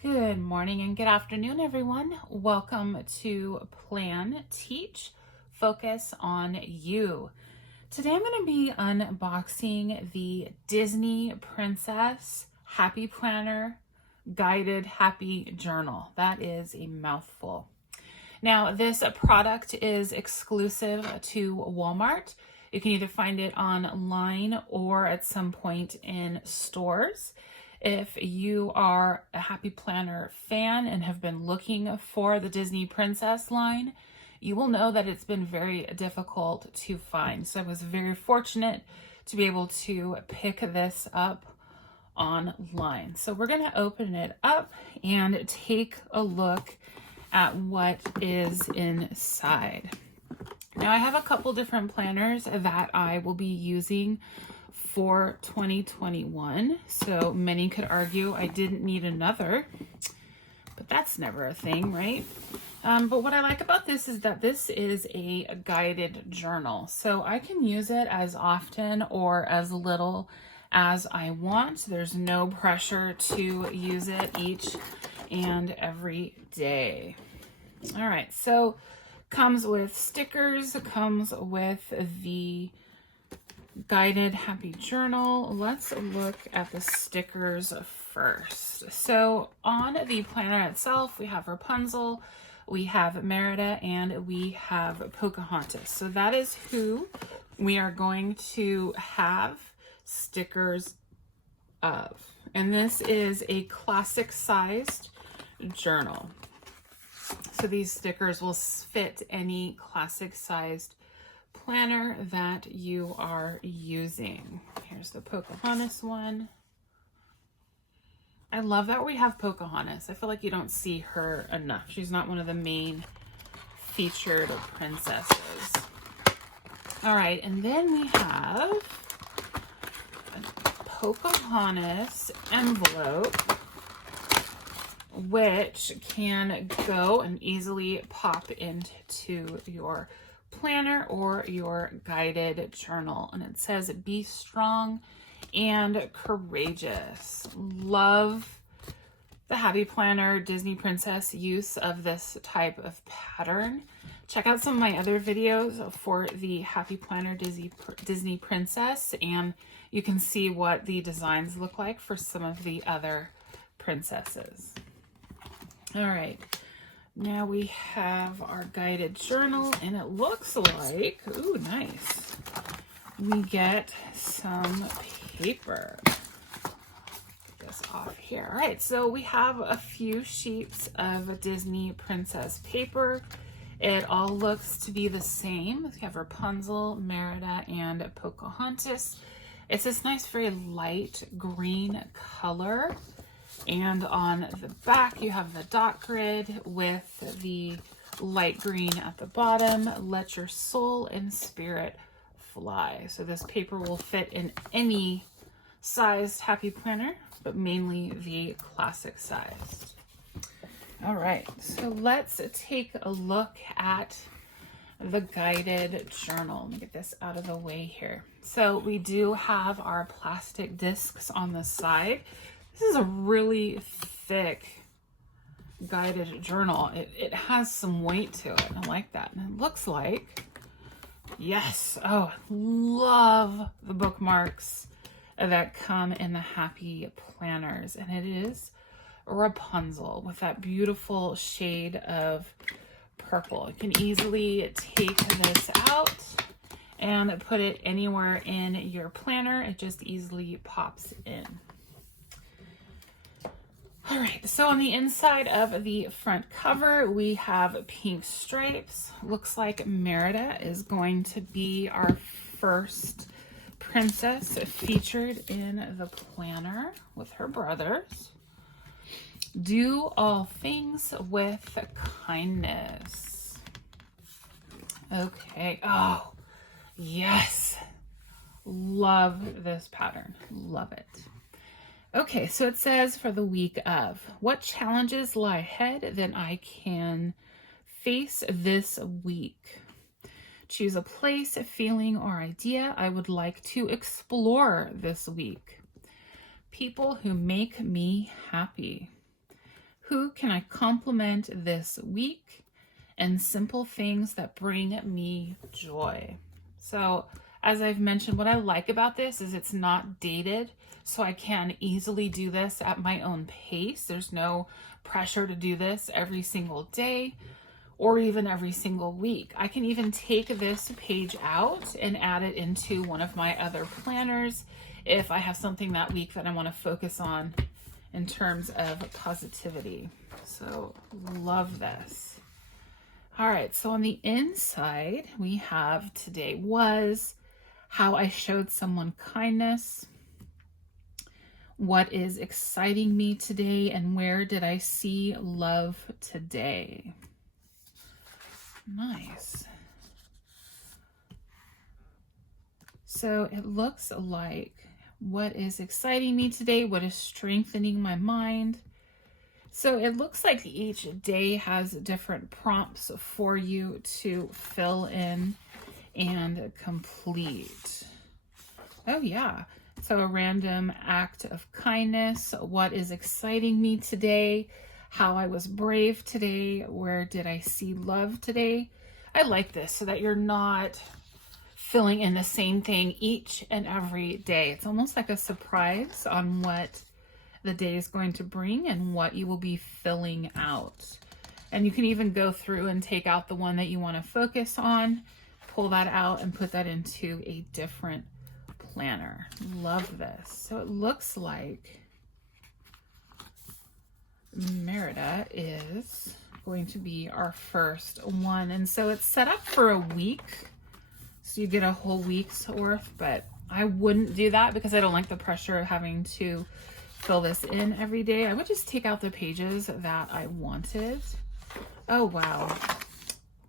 Good morning and good afternoon, everyone. Welcome to Plan, Teach, Focus on You. Today I'm going to be unboxing the Disney Princess Happy Planner Guided Happy Journal. That is a mouthful. Now, this product is exclusive to Walmart. You can either find it online or at some point in stores. If you are a Happy Planner fan and have been looking for the Disney Princess line, you will know that it's been very difficult to find. So I was very fortunate to be able to pick this up online. So we're going to open it up and take a look at what is inside. Now I have a couple different planners that I will be using for 2021. So many could argue I didn't need another, but that's never a thing, right? But what I like about this is that this is a guided journal. So I can use it as often or as little as I want. There's no pressure to use it each and every day. All right, so comes with stickers, comes with the guided happy journal. Let's look at the stickers first. So on the planner itself, we have Rapunzel, we have Merida, and we have Pocahontas. So that is who we are going to have stickers of. And this is a classic sized journal. So these stickers will fit any classic sized planner that you are using. Here's the Pocahontas one. I love that we have Pocahontas. I feel like you don't see her enough. She's not one of the main featured princesses. All right, and then we have a Pocahontas envelope, which can go and easily pop into your planner or your guided journal. And it says, be strong and courageous. Love the Happy Planner Disney Princess use of this type of pattern. Check out some of my other videos for the Happy Planner Disney Princess, and you can see what the designs look like for some of the other princesses. All right, now we have our guided journal, and it looks like, ooh, nice. We get some paper. Get this off here. All right, so we have a few sheets of Disney Princess paper. It all looks to be the same. We have Rapunzel, Merida, and Pocahontas. It's this nice, very light green color. And on the back, you have the dot grid with the light green at the bottom. Let your soul and spirit fly. So this paper will fit in any sized Happy Planner, but mainly the classic size. All right, so let's take a look at the guided journal. Let me get this out of the way here. So we do have our plastic discs on the side. This is a really thick guided journal. It has some weight to it. I like that. And it looks like, yes, oh, love the bookmarks that come in the Happy Planners. And it is Rapunzel with that beautiful shade of purple. You can easily take this out and put it anywhere in your planner. It just easily pops in. All right, so on the inside of the front cover, we have pink stripes. Looks like Merida is going to be our first princess featured in the planner with her brothers. Do all things with kindness. Okay, oh, yes. Love this pattern, love it. Okay, so it says for the week of, what challenges lie ahead that I can face this week? Choose a place, a feeling, or idea I would like to explore this week. People who make me happy. Who can I compliment this week? And simple things that bring me joy. So as I've mentioned, what I like about this is it's not dated, so I can easily do this at my own pace. There's no pressure to do this every single day or even every single week. I can even take this page out and add it into one of my other planners if I have something that week that I want to focus on in terms of positivity. So love this. All right, so on the inside, we have today was how I showed someone kindness, what is exciting me today, and where did I see love today. Nice. So it looks like what is exciting me today, what is strengthening my mind. So it looks like each day has different prompts for you to fill in and complete. Oh yeah. So a random act of kindness, what is exciting me today, how I was brave today, where did I see love today. I like this so that you're not filling in the same thing each and every day. It's almost like a surprise on what the day is going to bring and what you will be filling out. And you can even go through and take out the one that you want to focus on, pull that out and put that into a different planner. Love this. So it looks like Merida is going to be our first one. And so it's set up for a week. So you get a whole week's worth, but I wouldn't do that because I don't like the pressure of having to fill this in every day. I would just take out the pages that I wanted. Oh, wow.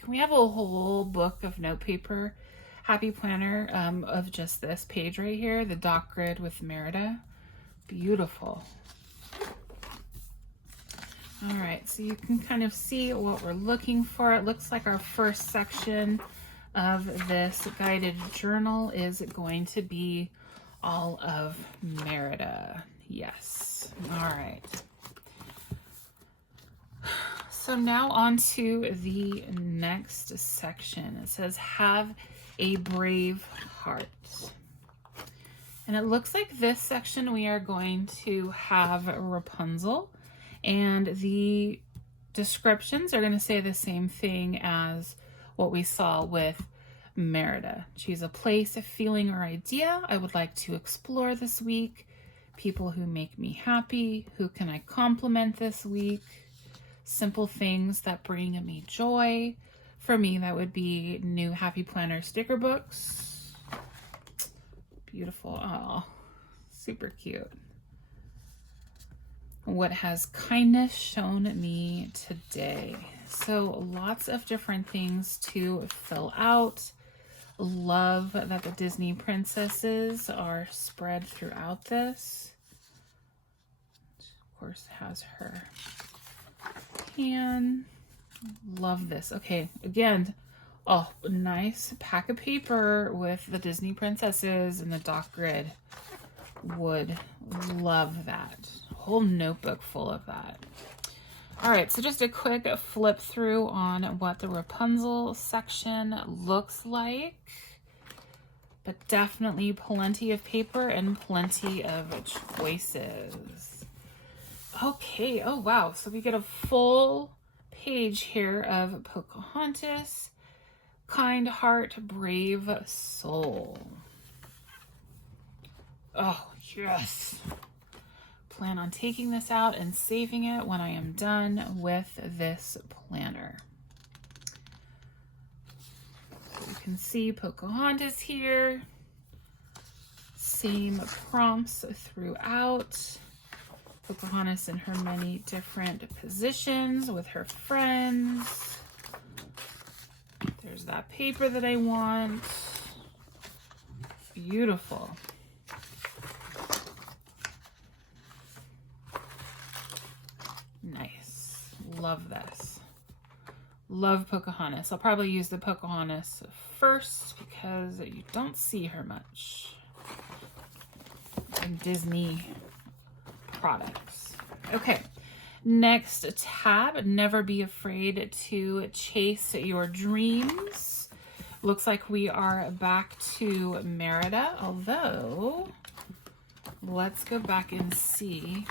Can we have a whole book of note paper? Happy planner of just this page right here, the dot grid with Merida. Beautiful. All right, so you can kind of see what we're looking for. It looks like our first section of this guided journal is going to be all of Merida. Yes. All right. So now on to the next section. It says, have a brave heart. And it looks like this section we are going to have Rapunzel, and the descriptions are going to say the same thing as what we saw with Merida. Choose a place, a feeling, or idea I would like to explore this week. People who make me happy. Who can I compliment this week? Simple things that bring me joy. For me, that would be new Happy Planner sticker books. Beautiful. Oh, super cute. What has kindness shown me today? So lots of different things to fill out. Love that the Disney princesses are spread throughout this. Of course, has her hand. Love this. Okay, again, oh, nice pack of paper with the Disney princesses and the dot grid. Would love that. Whole notebook full of that. All right, so just a quick flip through on what the Rapunzel section looks like, but definitely plenty of paper and plenty of choices. Okay, oh wow, so we get a full page here of Pocahontas, kind heart, brave soul. Oh, yes. Plan on taking this out and saving it when I am done with this planner. So you can see Pocahontas here. Same prompts throughout. Pocahontas in her many different positions with her friends. There's that paper that I want. Beautiful. Nice. Love this. Love Pocahontas. I'll probably use the Pocahontas first because you don't see her much in Disney products. Okay, Next tab, never be afraid to chase your dreams. Looks like we are back to Merida, although let's go back and see.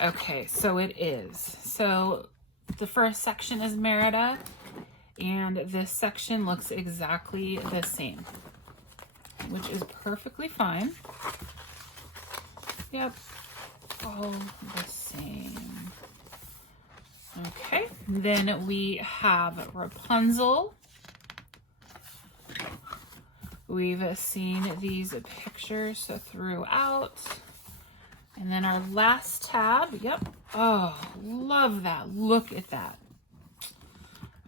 Okay, so it is. So the first section is Merida, and this section looks exactly the same, which is perfectly fine. Yep, all the same. Okay, then we have Rapunzel. We've seen these pictures throughout. And then our last tab, yep. Oh, love that. Look at that.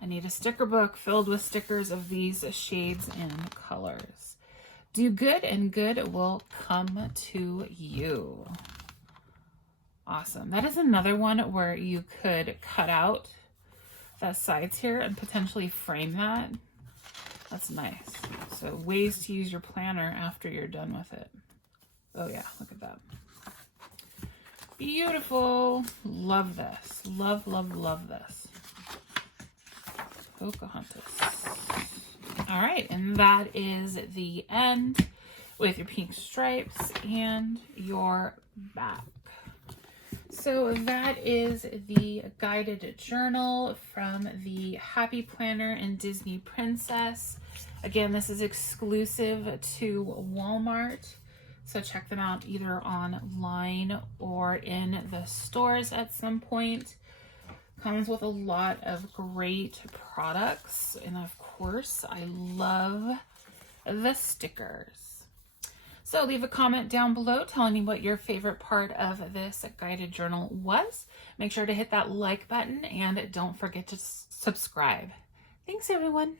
I need a sticker book filled with stickers of these shades and colors. Do good and good will come to you. Awesome. That is another one where you could cut out the sides here and potentially frame that. That's nice. So ways to use your planner after you're done with it. Oh yeah, look at that. Beautiful. Love this. Love, love, love this. Pocahontas. All right, and that is the end with your pink stripes and your back. So that is the guided journal from the Happy Planner and Disney Princess. Again, this is exclusive to Walmart. So check them out either online or in the stores at some point. Comes with a lot of great products. And of course, I love the stickers. So leave a comment down below telling me what your favorite part of this guided journal was. Make sure to hit that like button and don't forget to subscribe. Thanks, everyone.